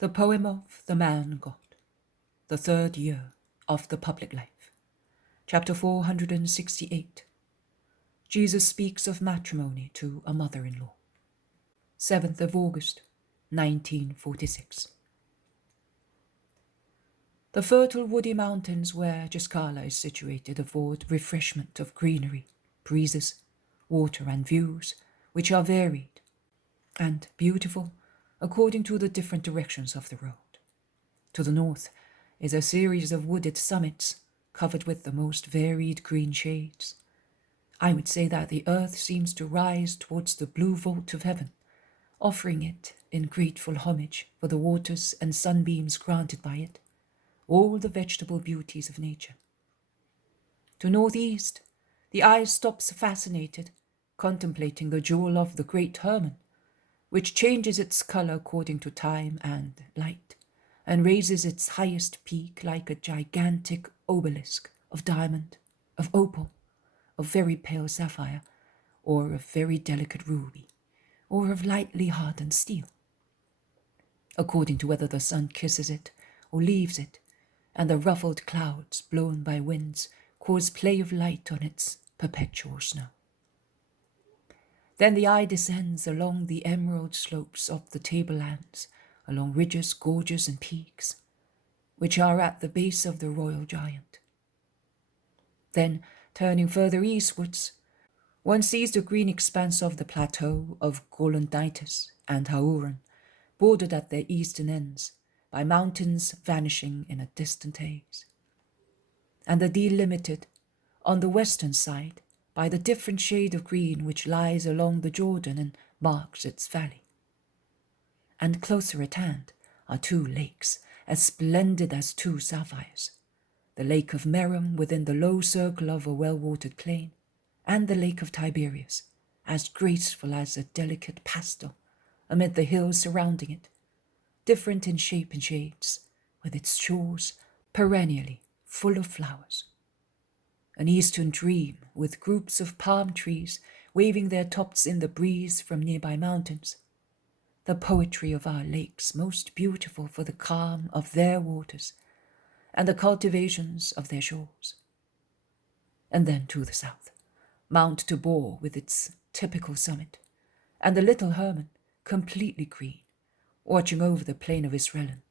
The poem of the man God, the third year of the public life. Chapter 468. Jesus speaks of matrimony to a mother-in-law. 7th of August, 1946. The fertile woody mountains where Giscala is situated afford refreshment of greenery, breezes, water and views, which are varied and beautiful according to the different directions of the road. To the north is a series of wooded summits covered with the most varied green shades. I would say that the earth seems to rise towards the blue vault of heaven, offering it in grateful homage for the waters and sunbeams granted by it, all the vegetable beauties of nature. To northeast, the eye stops fascinated, contemplating the jewel of the great Hermon, which changes its color according to time and light, and raises its highest peak like a gigantic obelisk of diamond, of opal, of very pale sapphire, or of very delicate ruby, or of lightly hardened steel, according to whether the sun kisses it or leaves it, and the ruffled clouds blown by winds cause play of light on its perpetual snow. Then the eye descends along the emerald slopes of the tablelands, along ridges, gorges, and peaks, which are at the base of the royal giant. Then, turning further eastwards, one sees the green expanse of the plateau of Golonditis and Hauran, bordered at their eastern ends by mountains vanishing in a distant haze, and are delimited on the western side by the different shade of green which lies along the Jordan and marks its valley. And closer at hand are two lakes, as splendid as two sapphires, the lake of Merom within the low circle of a well-watered plain, and the lake of Tiberias, as graceful as a delicate pastel amid the hills surrounding it, different in shape and shades, with its shores perennially full of flowers. An eastern dream with groups of palm trees waving their tops in the breeze from nearby mountains, the poetry of our lakes most beautiful for the calm of their waters and the cultivations of their shores. And then to the south, Mount Tabor with its typical summit, and the little Hermon, completely green, watching over the plain of Israelin,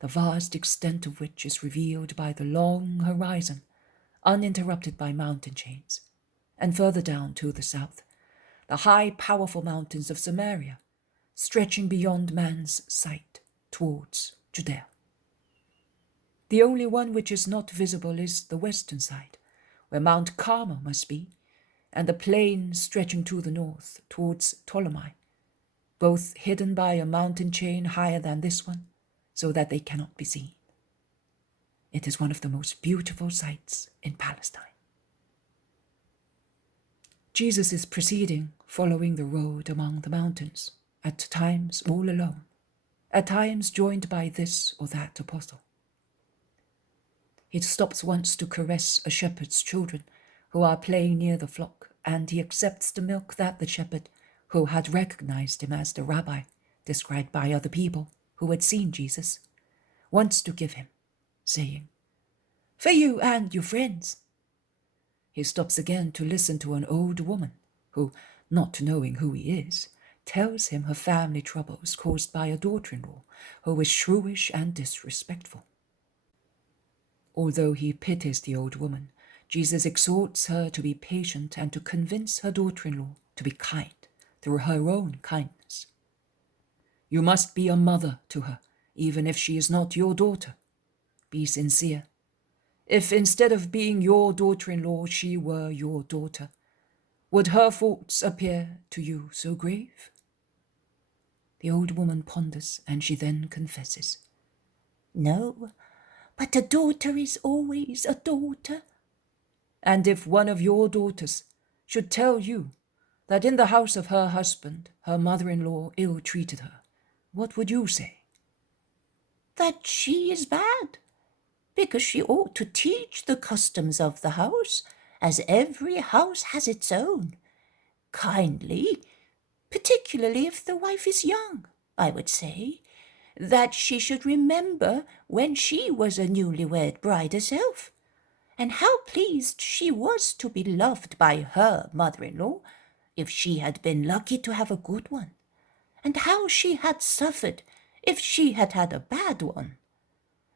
the vast extent of which is revealed by the long horizon, uninterrupted by mountain chains, and further down to the south, the high, powerful mountains of Samaria, stretching beyond man's sight towards Judea. The only one which is not visible is the western side, where Mount Carmel must be, and the plain stretching to the north towards Ptolemy, both hidden by a mountain chain higher than this one, so that they cannot be seen. It is one of the most beautiful sights in Palestine. Jesus is proceeding, following the road among the mountains, at times all alone, at times joined by this or that apostle. He stops once to caress a shepherd's children who are playing near the flock, and he accepts the milk that the shepherd, who had recognized him as the rabbi described by other people who had seen Jesus, wants to give him, saying, "For you and your friends." He stops again to listen to an old woman who, not knowing who he is, tells him her family troubles caused by a daughter-in-law who is shrewish and disrespectful. Although he pities the old woman, Jesus exhorts her to be patient and to convince her daughter-in-law to be kind through her own kindness. You must be a mother to her, even if she is not your daughter. Be sincere. If instead of being your daughter-in-law she were your daughter, would her faults appear to you so grave? The old woman ponders, and she then confesses, "No, but a daughter is always a daughter." And if one of your daughters should tell you that in the house of her husband her mother-in-law ill-treated her, what would you say? That she is bad, because she ought to teach the customs of the house, as every house has its own, kindly, particularly if the wife is young, I would say, that she should remember when she was a newlywed bride herself, and how pleased she was to be loved by her mother-in-law, if she had been lucky to have a good one, and how she had suffered if she had had a bad one,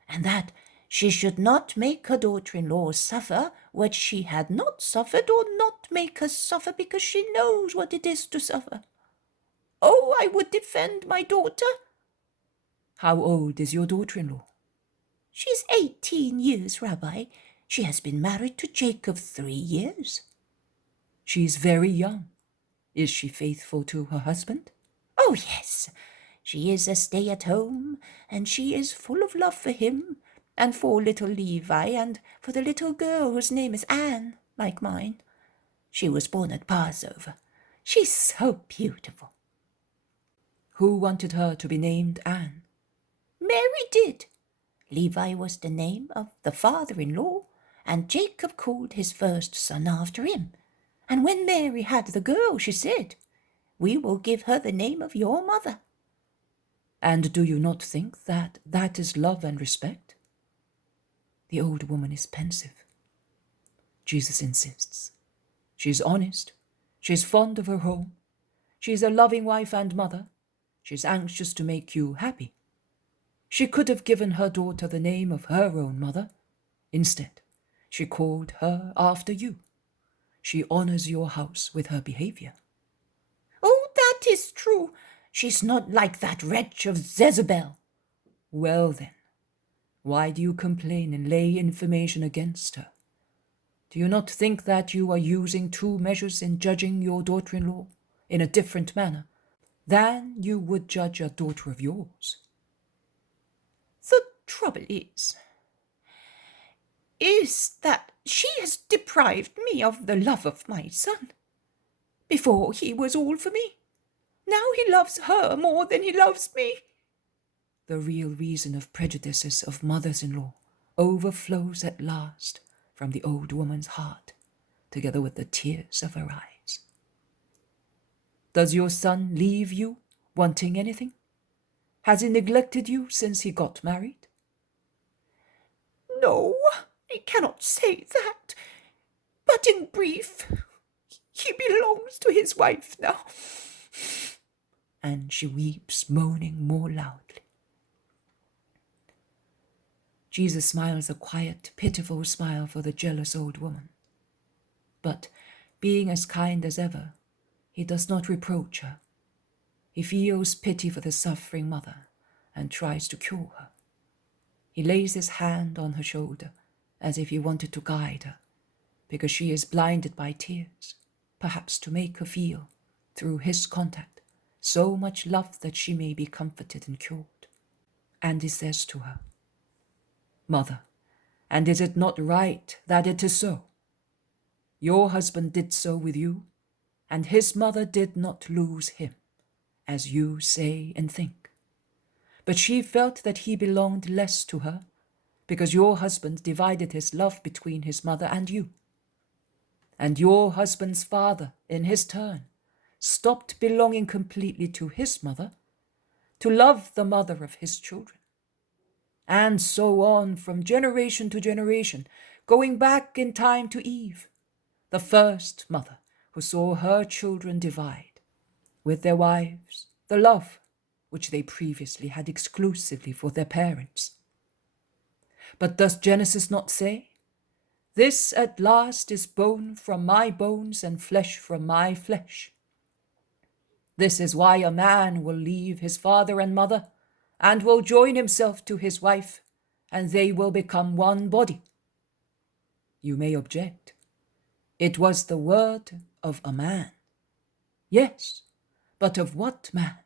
and that she should not make her daughter-in-law suffer what she had not suffered, or not make her suffer because she knows what it is to suffer. Oh, I would defend my daughter. How old is your daughter-in-law? She's 18 years, Rabbi. She has been married to Jacob 3 years. She's very young. Is she faithful to her husband? Oh, yes. She is a stay-at-home, and she is full of love for him, and for little Levi, and for the little girl whose name is Anne, like mine. She was born at Passover. She's so beautiful. Who wanted her to be named Anne? Mary did. Levi was the name of the father-in-law, and Jacob called his first son after him. And when Mary had the girl, she said, "We will give her the name of your mother." And do you not think that that is love and respect? The old woman is pensive. Jesus insists. She's honest. She's fond of her home. She's a loving wife and mother. She's anxious to make you happy. She could have given her daughter the name of her own mother. Instead, she called her after you. She honors your house with her behavior. Oh, that is true. She's not like that wretch of Jezebel. Well then, why do you complain and lay information against her? Do you not think that you are using two measures in judging your daughter-in-law in a different manner than you would judge a daughter of yours? The trouble is that she has deprived me of the love of my son. Before he was all for me. Now he loves her more than he loves me. The real reason of prejudices of mothers-in-law overflows at last from the old woman's heart, together with the tears of her eyes. Does your son leave you wanting anything? Has he neglected you since he got married? No, I cannot say that. But in brief, he belongs to his wife now. And she weeps, moaning more loudly. Jesus smiles a quiet, pitiful smile for the jealous old woman. But, being as kind as ever, he does not reproach her. He feels pity for the suffering mother and tries to cure her. He lays his hand on her shoulder as if he wanted to guide her, because she is blinded by tears, perhaps to make her feel, through his contact, so much love that she may be comforted and cured. And he says to her, "Mother, and is it not right that it is so? Your husband did so with you, and his mother did not lose him, as you say and think. But she felt that he belonged less to her, because your husband divided his love between his mother and you. And your husband's father, in his turn, stopped belonging completely to his mother, to love the mother of his children. And so on from generation to generation, going back in time to Eve, the first mother who saw her children divide, with their wives, the love which they previously had exclusively for their parents. But does Genesis not say, 'This at last is bone from my bones and flesh from my flesh'? This is why a man will leave his father and mother and will join himself to his wife, and they will become one body. You may object. It was the word of a man. Yes, but of what man?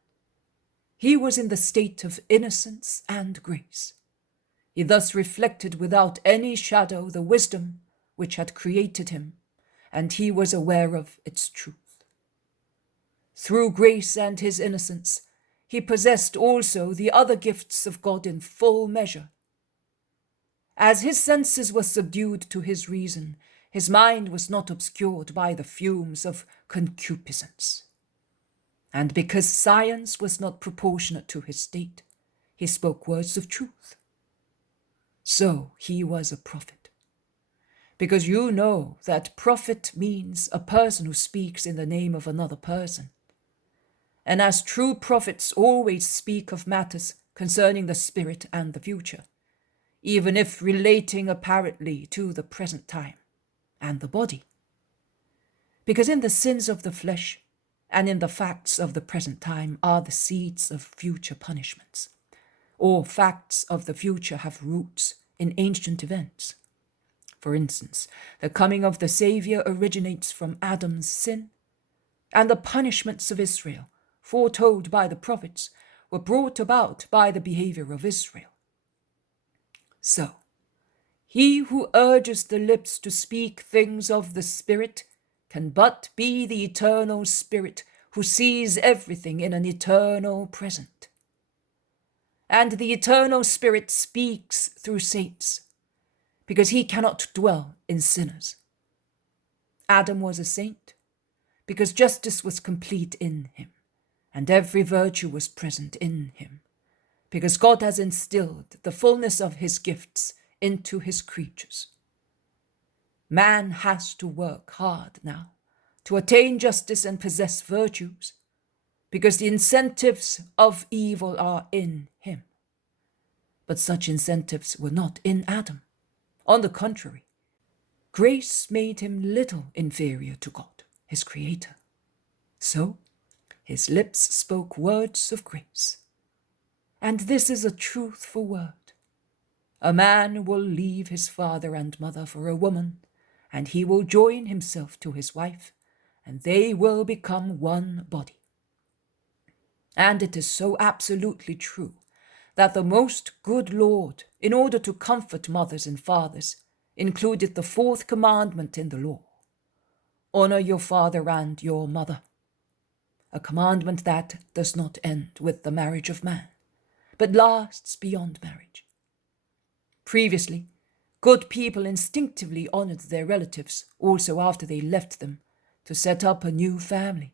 He was in the state of innocence and grace. He thus reflected without any shadow the wisdom which had created him, and he was aware of its truth. Through grace and his innocence, he possessed also the other gifts of God in full measure. As his senses were subdued to his reason, his mind was not obscured by the fumes of concupiscence. And because science was not proportionate to his state, he spoke words of truth. So he was a prophet. Because you know that prophet means a person who speaks in the name of another person. And as true prophets always speak of matters concerning the spirit and the future, even if relating apparently to the present time and the body. Because in the sins of the flesh and in the facts of the present time are the seeds of future punishments, or facts of the future have roots in ancient events. For instance, the coming of the Saviour originates from Adam's sin, and the punishments of Israel, foretold by the prophets, were brought about by the behavior of Israel. So, he who urges the lips to speak things of the Spirit can but be the eternal Spirit who sees everything in an eternal present. And the eternal Spirit speaks through saints, because he cannot dwell in sinners. Adam was a saint, because justice was complete in him, and every virtue was present in him, because God has instilled the fullness of his gifts into his creatures. Man has to work hard now to attain justice and possess virtues, because the incentives of evil are in him. But such incentives were not in Adam. On the contrary, grace made him little inferior to God, his Creator. So his lips spoke words of grace. And this is a truthful word. A man will leave his father and mother for a woman, and he will join himself to his wife, and they will become one body. And it is so absolutely true that the most good Lord, in order to comfort mothers and fathers, included the fourth commandment in the law: honor your father and your mother. A commandment that does not end with the marriage of man, but lasts beyond marriage. Previously, good people instinctively honored their relatives also after they left them to set up a new family.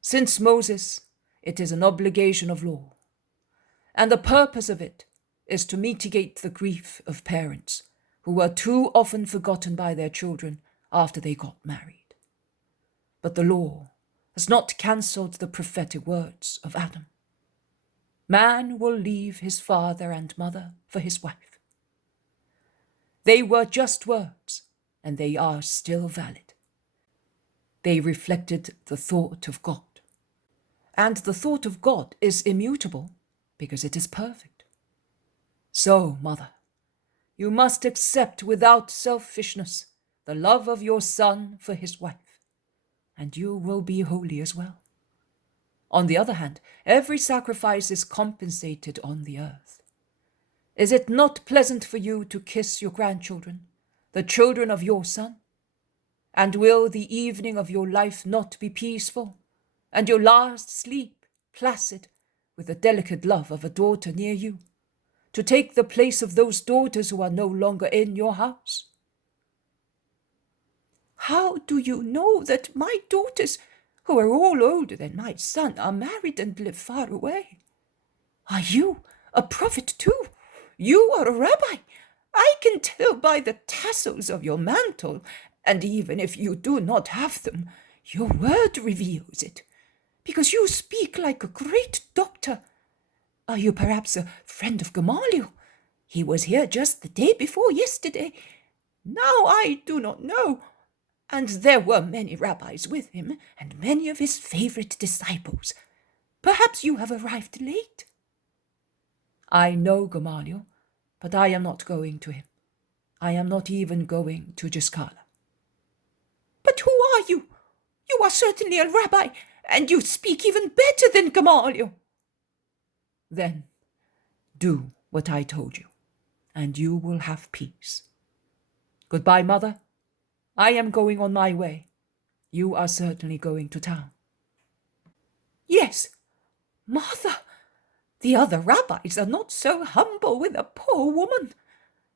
Since Moses, it is an obligation of law, and the purpose of it is to mitigate the grief of parents who were too often forgotten by their children after they got married. But the law has not cancelled the prophetic words of Adam. Man will leave his father and mother for his wife. They were just words, and they are still valid. They reflected the thought of God. And the thought of God is immutable because it is perfect. So, mother, you must accept without selfishness the love of your son for his wife, and you will be holy as well. On the other hand, every sacrifice is compensated on the earth. Is it not pleasant for you to kiss your grandchildren, the children of your son? And will the evening of your life not be peaceful, and your last sleep placid, with the delicate love of a daughter near you, to take the place of those daughters who are no longer in your house? How do you know that my daughters, who are all older than my son, are married and live far away? Are you a prophet too? You are a rabbi. I can tell by the tassels of your mantle, and even if you do not have them, your word reveals it, because you speak like a great doctor. Are you perhaps a friend of Gamaliel? He was here just the day before yesterday. Now I do not know. And there were many rabbis with him, and many of his favorite disciples. Perhaps you have arrived late. I know Gamaliel, but I am not going to him. I am not even going to Giscala. But who are you? You are certainly a rabbi, and you speak even better than Gamaliel. Then do what I told you, and you will have peace. Goodbye, mother. I am going on my way. You are certainly going to town. Yes, mother, the other rabbis are not so humble with a poor woman.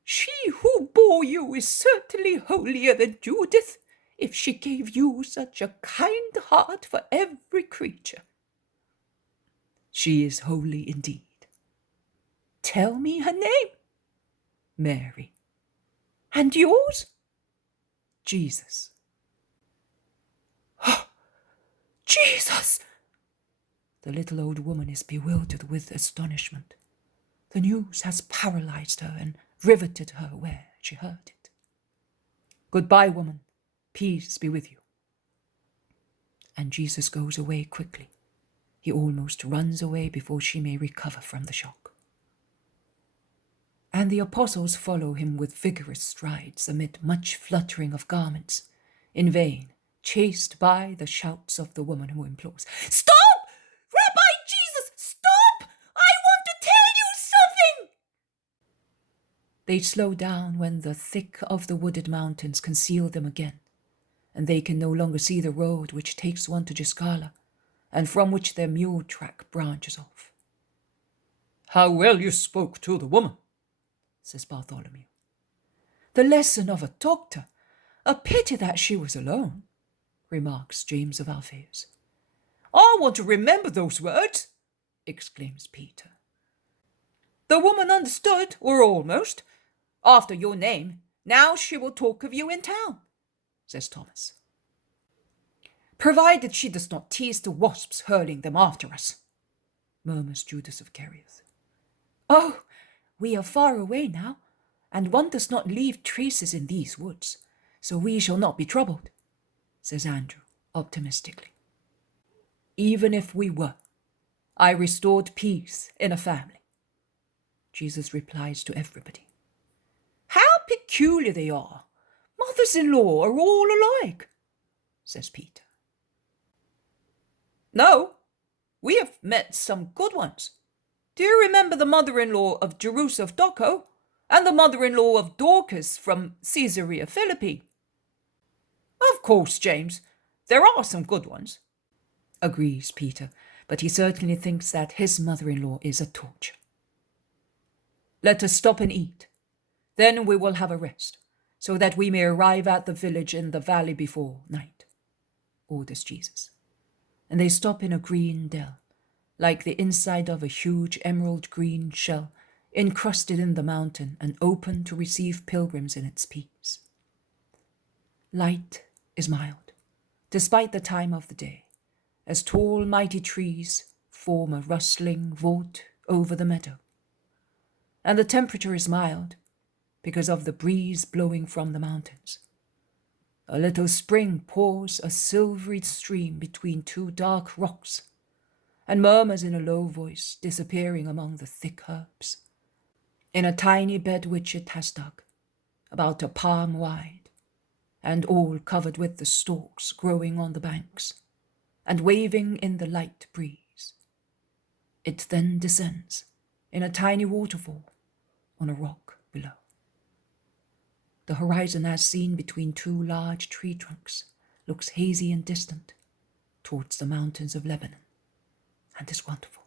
She who bore you is certainly holier than Judith, if she gave you such a kind heart for every creature. She is holy indeed, tell me her name? Mary. And yours? Jesus. Jesus! The little old woman is bewildered with astonishment. The news has paralyzed her and riveted her where she heard it. Goodbye, woman. Peace be with you. And Jesus goes away quickly. He almost runs away before she may recover from the shock. And the apostles follow him with vigorous strides amid much fluttering of garments, in vain, chased by the shouts of the woman who implores, "Stop! Rabbi Jesus, stop! I want to tell you something!" They slow down when the thick of the wooded mountains conceal them again, and they can no longer see the road which takes one to Giscala, and from which their mule track branches off. "How well you spoke to the woman," says Bartholomew. The lesson of a doctor. A pity that she was alone, remarks James of Alphaeus. "I want to remember those words," exclaims Peter. "The woman understood, or almost. After your name, now she will talk of you in town," says Thomas. "Provided she does not tease the wasps hurling them after us," murmurs Judas of Kerioth. Oh, we are far away now, and one does not leave traces in these woods, so we shall not be troubled, says Andrew optimistically. Even if we were, I restored peace in a family, Jesus replies to everybody. "How peculiar they are. Mothers-in-law are all alike," says Peter. "No, we have met some good ones. Do you remember the mother-in-law of Jerusha of Docco, and the mother-in-law of Dorcas from Caesarea Philippi?" "Of course, James, there are some good ones," agrees Peter, but he certainly thinks that his mother-in-law is a torture. Let us stop and eat. Then we will have a rest, so that we may arrive at the village in the valley before night, orders Jesus. And they stop in a green dell, like the inside of a huge emerald green shell, encrusted in the mountain and open to receive pilgrims in its peace. Light is mild, despite the time of the day, as tall mighty trees form a rustling vault over the meadow. And the temperature is mild, because of the breeze blowing from the mountains. A little spring pours a silvery stream between two dark rocks, and murmurs in a low voice, disappearing among the thick herbs, in a tiny bed which it has dug, about a palm wide, and all covered with the stalks growing on the banks, and waving in the light breeze. It then descends in a tiny waterfall on a rock below. The horizon, as seen between two large tree trunks, looks hazy and distant towards the mountains of Lebanon, and is wonderful.